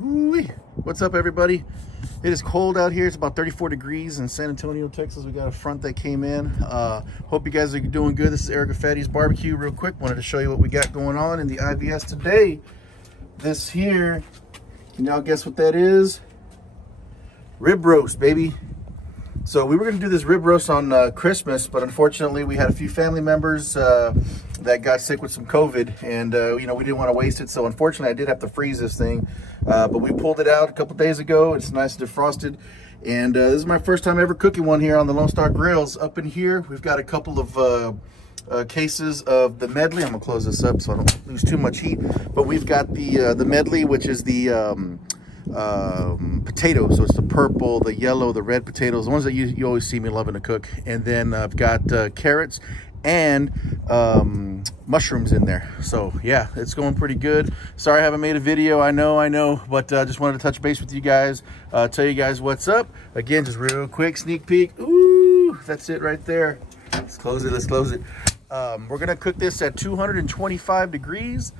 Woo-wee. What's up, everybody? It is cold out here. It's about 34 degrees in San Antonio, Texas. We got a front that came in. Hope you guys are doing good. This is Eric Fatty's Barbecue. Real quick, wanted to show you what we got going on in the IVS today. This here, can y'all guess what that is? Rib roast, baby. So we were going to do this rib roast on Christmas, but unfortunately we had a few family members that got sick with some COVID, and you know, we didn't want to waste it. So unfortunately I did have to freeze this thing, but we pulled it out a couple days ago. It's nice and defrosted, and this is my first time ever cooking one here on the Lone Star Grillz. Up in here we've got a couple of cases of the medley. I'm gonna close this up so I don't lose too much heat, but we've got the medley, which is the potatoes. So it's the purple, the yellow, the red potatoes, the ones that you always see me loving to cook. And then I've got carrots and mushrooms in there. So yeah, it's going pretty good. Sorry I haven't made a video, I know, but just wanted to touch base with you guys, tell you guys what's up. Again, just real quick sneak peek. Ooh, that's it right there. Let's close it. We're gonna cook this at 225 degrees,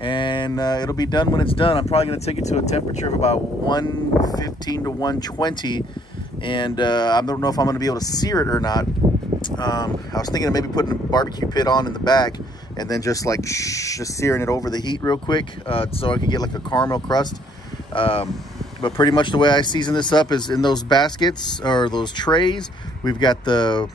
and it'll be done when it's done. I'm probably gonna take it to a temperature of about 115 to 120, and I don't know if I'm gonna be able to sear it or not. I was thinking of maybe putting a barbecue pit on in the back and then just like just searing it over the heat real quick, so I could get like a caramel crust. But pretty much the way I season this up is in those baskets or those trays. We've got the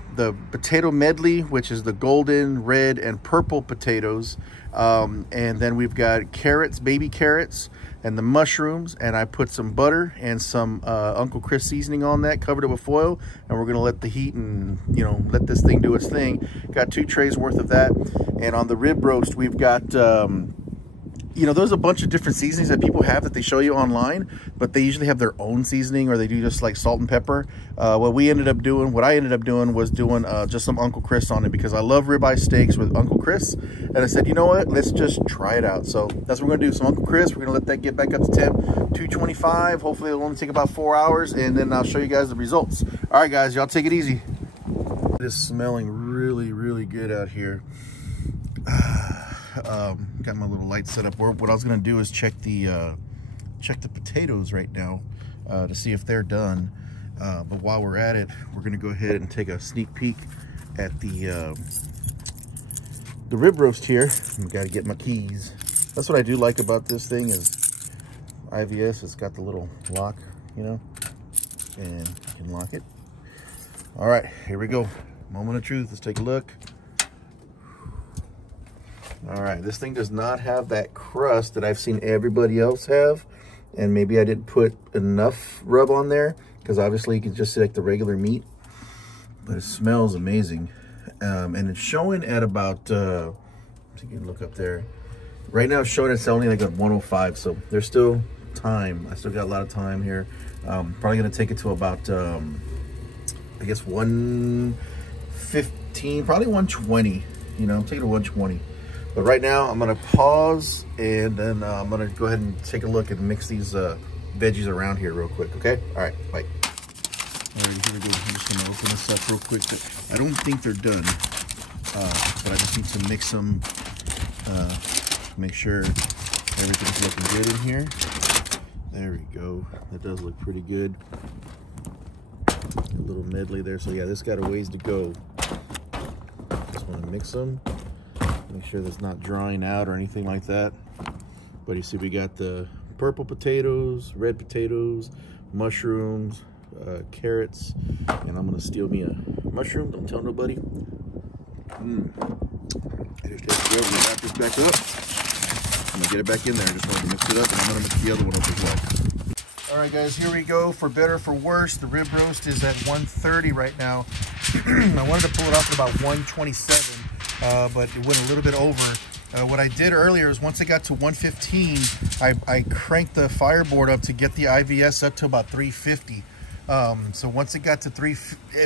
potato medley, which is the golden, red, and purple potatoes. And then we've got carrots, baby carrots, and the mushrooms. And I put some butter and some Uncle Chris seasoning on that, covered it with foil. And we're gonna let the heat and, you know, let this thing do its thing. Got 2 trays worth of that. And on the rib roast, we've got, you know, there's a bunch of different seasonings that people have that they show you online, but they usually have their own seasoning, or they do just like salt and pepper. What I ended up doing was doing just some Uncle Chris on it, because I love ribeye steaks with Uncle Chris. And I said, you know what, let's just try it out. So that's what we're gonna do, some Uncle Chris. We're gonna let that get back up to temp, 225. Hopefully it'll only take about 4 hours, and then I'll show you guys the results. All right, guys, y'all take it easy. It is smelling really, really good out here. Got my little light set up. What I was gonna do is check the potatoes right now to see if they're done. But while we're at it, we're gonna go ahead and take a sneak peek at the rib roast here. I gotta get my keys. That's what I do like about this thing is IVS. It's got the little lock, you know, and you can lock it. All right, here we go. Moment of truth. Let's take a look. All right, this thing does not have that crust that I've seen everybody else have, and maybe I didn't put enough rub on there, because obviously you can just see like the regular meat, but it smells amazing. And it's showing at about, so you can look up there. Right now it's showing it's only like at 105, so there's still time. I still got a lot of time here. Probably gonna take it to about, I guess 115, probably 120, you know, take it to 120. But right now, I'm gonna pause, and then I'm gonna go ahead and take a look and mix these veggies around here real quick, okay? All right, bye. All right, here we go. I'm just gonna open this up real quick. I don't think they're done, but I just need to mix them, make sure everything's looking good in here. There we go. That does look pretty good. A little medley there. So yeah, this got a ways to go. Just wanna mix them. Make sure that's not drying out or anything like that. But you see we got the purple potatoes, red potatoes, mushrooms, carrots, and I'm gonna steal me a mushroom. Don't tell nobody. Here's this. I'm gonna wrap this back up. I'm gonna get it back in there. I just wanted to mix it up, and I'm gonna mix the other one up as well. All right, guys, here we go. For better, for worse, the rib roast is at 130 right now. I wanted to pull it off at about 127. But it went a little bit over. What I did earlier is once it got to 115, I cranked the Fireboard up to get the IVS up to about 350. So once it got to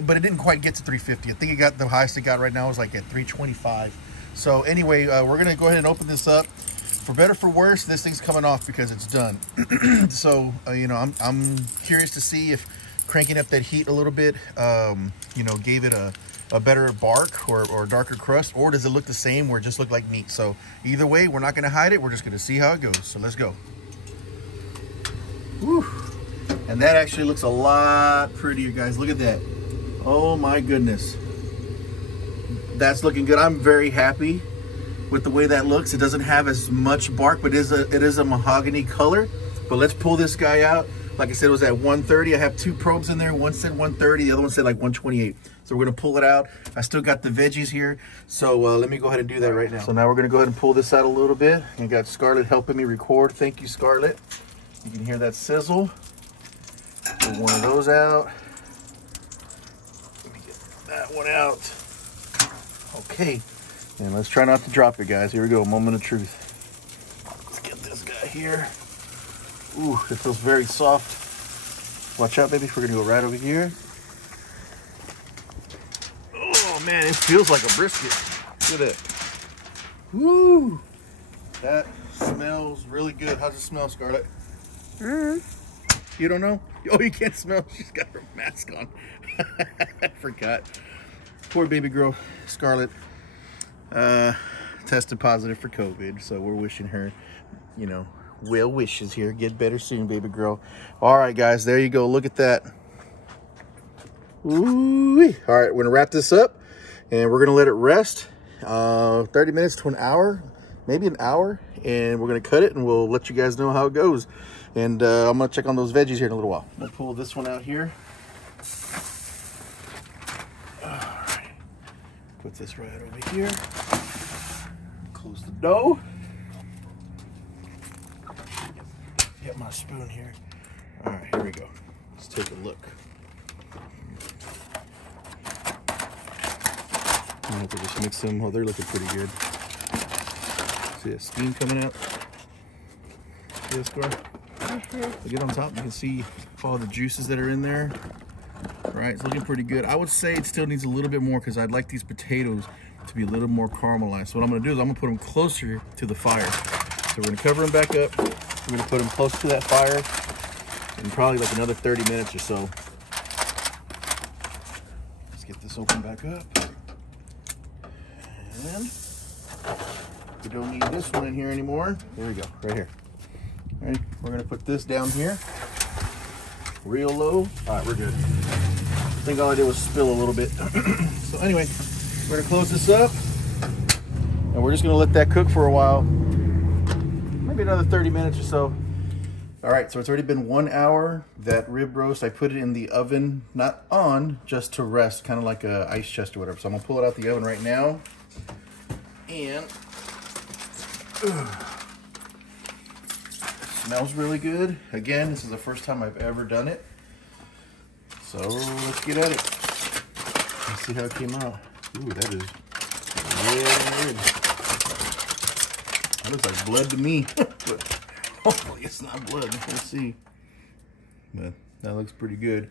but it didn't quite get to 350. I think it got, the highest it got right now is like at 325. So anyway, we're gonna go ahead and open this up. For better, for worse, this thing's coming off because it's done. So you know, I'm curious to see if cranking up that heat a little bit, you know, gave it a better bark or darker crust, or does it look the same where it just looked like meat? So either way, we're not going to hide it. We're just going to see how it goes. So let's go. And that actually looks a lot prettier, guys. Look at that. Oh my goodness. That's looking good. I'm very happy with the way that looks. It doesn't have as much bark, but it is a mahogany color. But let's pull this guy out. Like I said, it was at 130. I have two probes in there. One said 130, the other one said like 128. So we're gonna pull it out. I still got the veggies here. So let me go ahead and do that right now. So now we're gonna go ahead and pull this out a little bit. And got Scarlett helping me record. Thank you, Scarlett. You can hear that sizzle. Pull one of those out. Let me get that one out. Okay, and let's try not to drop it, guys. Here we go, moment of truth. Let's get this guy here. Ooh, it feels very soft. Watch out, baby. We're gonna go right over here. Oh man, it feels like a brisket. Look at that. Woo! That smells really good. How's it smell, Scarlett? You don't know? Oh, you can't smell. She's got her mask on. I forgot. Poor baby girl, Scarlett, tested positive for COVID. So we're wishing her, you know, well wishes here. Get better soon, baby girl. All right, guys, there you go. Look at that. Ooh. All right, we're gonna wrap this up and we're gonna let it rest 30 minutes to an hour, maybe an hour, and we're gonna cut it and we'll let you guys know how it goes. And I'm gonna check on those veggies here in a little while. I'm gonna pull this one out here. All right, put this right over here. Close the dough. Get my spoon here. All right, here we go. Let's take a look. I have to just mix them. Oh, they're looking pretty good. See that steam coming out? See that, Scar? Get on top, you can see all the juices that are in there. Right, it's looking pretty good. I would say it still needs a little bit more because I'd like these potatoes to be a little more caramelized. So what I'm gonna do is I'm gonna put them closer to the fire. So we're gonna cover them back up. We're gonna put them close to that fire in probably like another 30 minutes or so. Let's get this open back up. And we don't need this one in here anymore. There we go, right here. All right, we're gonna put this down here, real low. All right, we're good. I think all I did was spill a little bit. So anyway, we're gonna close this up and we're just gonna let that cook for a while, maybe another 30 minutes or so. All right, so it's already been 1 hour. That rib roast, I put it in the oven, not on, just to rest, kind of like a ice chest or whatever. So I'm gonna pull it out the oven right now. And smells really good. Again, this is the first time I've ever done it. So let's get at it. Let's see how it came out. Ooh, that is really good. That looks like blood to me. But hopefully it's not blood. Let's see. But that looks pretty good.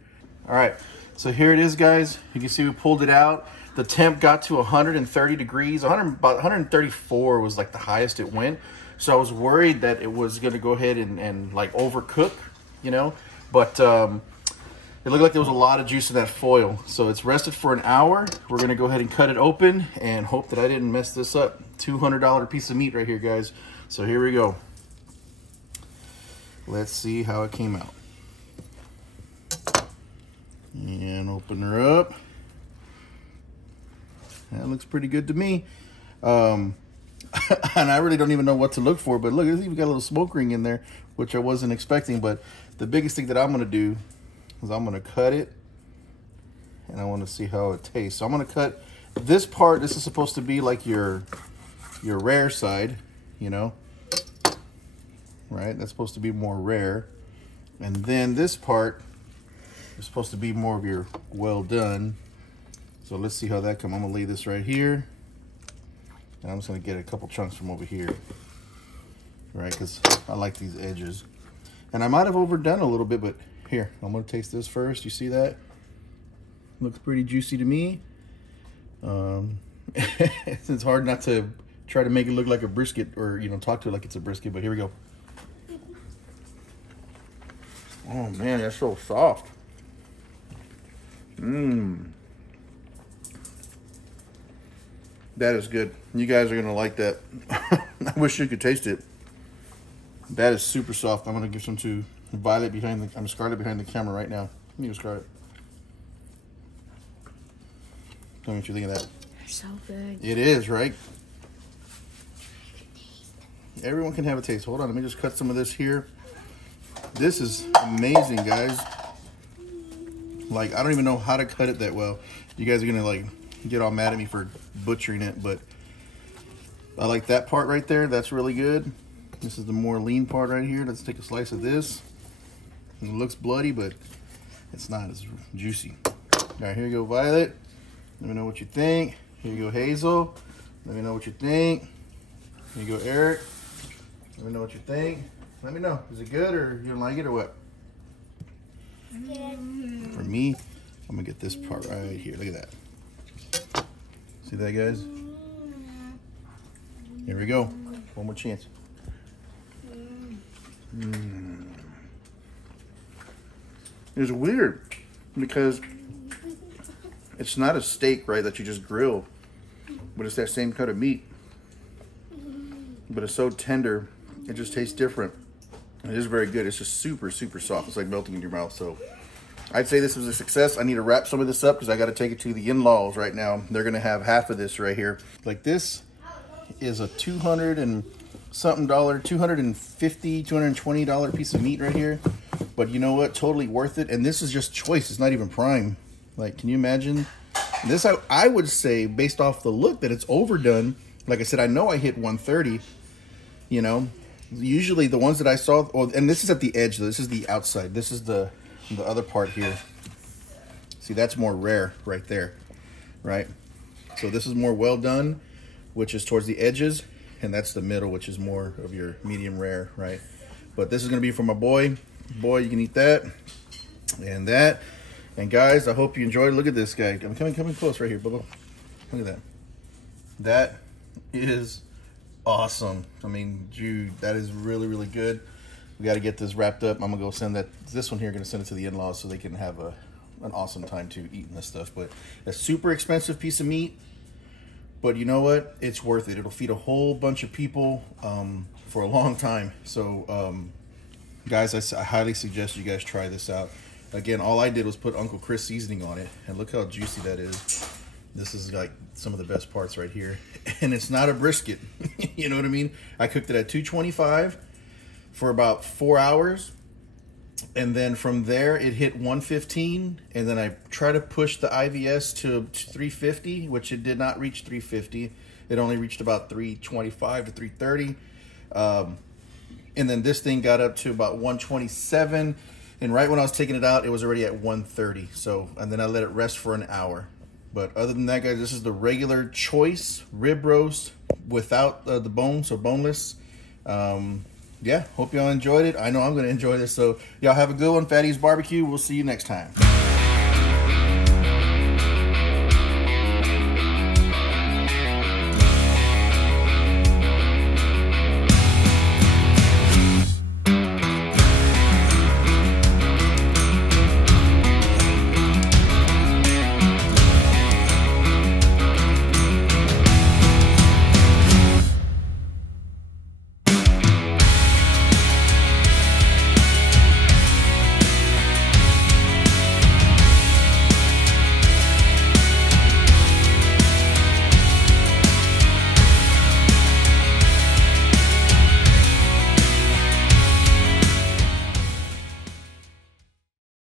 All right, so here it is, guys. You can see we pulled it out. The temp got to 130 degrees. About 134 was like the highest it went. So I was worried that it was gonna go ahead and like overcook, you know, but it looked like there was a lot of juice in that foil. So it's rested for an hour. We're gonna go ahead and cut it open and hope that I didn't mess this up. $200 piece of meat right here, guys. So here we go. Let's see how it came out. And open her up. That looks pretty good to me. And I really don't even know what to look for, but look, it's even got a little smoke ring in there, which I wasn't expecting. But the biggest thing that I'm gonna do is I'm gonna cut it and I wanna see how it tastes. So I'm gonna cut this part. This is supposed to be like your rare side, you know, right? That's supposed to be more rare. And then this part is supposed to be more of your well done. So let's see how that comes. I'm gonna lay this right here. And I'm just gonna get a couple chunks from over here, right? Because I like these edges. And I might have overdone a little bit, but here, I'm gonna taste this first. You see that? Looks pretty juicy to me. It's hard not to try to make it look like a brisket or, you know, talk to it like it's a brisket, but here we go. Oh man, that's so soft. That is good. You guys are gonna like that. I wish you could taste it. That is super soft. I'm gonna give some to Violet behind the, Scarlett behind the camera right now. Let me go, Scarlett. Tell me what you think of that. They're so good. It is, right? Everyone can have a taste. Hold on, let me just cut some of this here. This is amazing, guys. Like, I don't even know how to cut it that well. You guys are gonna like get all mad at me for butchering it, but I like that part right there. That's really good. This is the more lean part right here. Let's take a slice of this. It looks bloody, but it's not. It's juicy. All right, here you go, Violet. Let me know what you think. Here you go, Hazel. Let me know what you think. Here you go, Eric. Let me know what you think. Let me know. Is it good or you don't like it or what? Good. For me, I'm gonna get this part right here. Look at that. See that, guys? Here we go. One more chance. It's weird because it's not a steak, right, that you just grill, but it's that same cut of meat. But it's so tender, it just tastes different. It is very good. It's just super, super soft. It's like melting in your mouth. So I'd say this was a success. I need to wrap some of this up because I got to take it to the in-laws right now. They're going to have half of this right here. Like, this is a $200 and something, $250, $220 piece of meat right here. But you know what? Totally worth it. And this is just choice. It's not even prime. Like, can you imagine? This, I would say, based off the look, that it's overdone. Like I said, I know I hit 130, you know. Usually the ones that I saw, and this is at the edge, though. This is the outside. This is the other part here. See, that's more rare right there, right? So this is more well done, which is towards the edges, and that's the middle, which is more of your medium rare, right? But this is gonna be for my boy. Boy, you can eat that and that. And guys, I hope you enjoyed. Look at this guy. I'm coming close right here, Bubba. Look at that. That is awesome. I mean, dude, that is really, really good. We got to get this wrapped up. I'm gonna go send this one here, gonna send it to the in-laws so they can have an awesome time too eating this stuff. But a super expensive piece of meat, but you know what, it's worth it. It'll feed a whole bunch of people for a long time. So guys, I highly suggest you guys try this out. Again, all I did was put Uncle Chris seasoning on it, and look how juicy that is. This is like some of the best parts right here. And it's not a brisket. You know what I mean? I cooked it at 225 for about 4 hours. And then from there, it hit 115. And then I tried to push the IVS to 350, which it did not reach 350. It only reached about 325 to 330. And then this thing got up to about 127. And right when I was taking it out, it was already at 130. So, and then I let it rest for an hour. But other than that, guys, this is the regular choice rib roast without the bone, so boneless. Yeah, hope y'all enjoyed it. I know I'm going to enjoy this. So y'all have a good one. Fatty's Barbecue. We'll see you next time.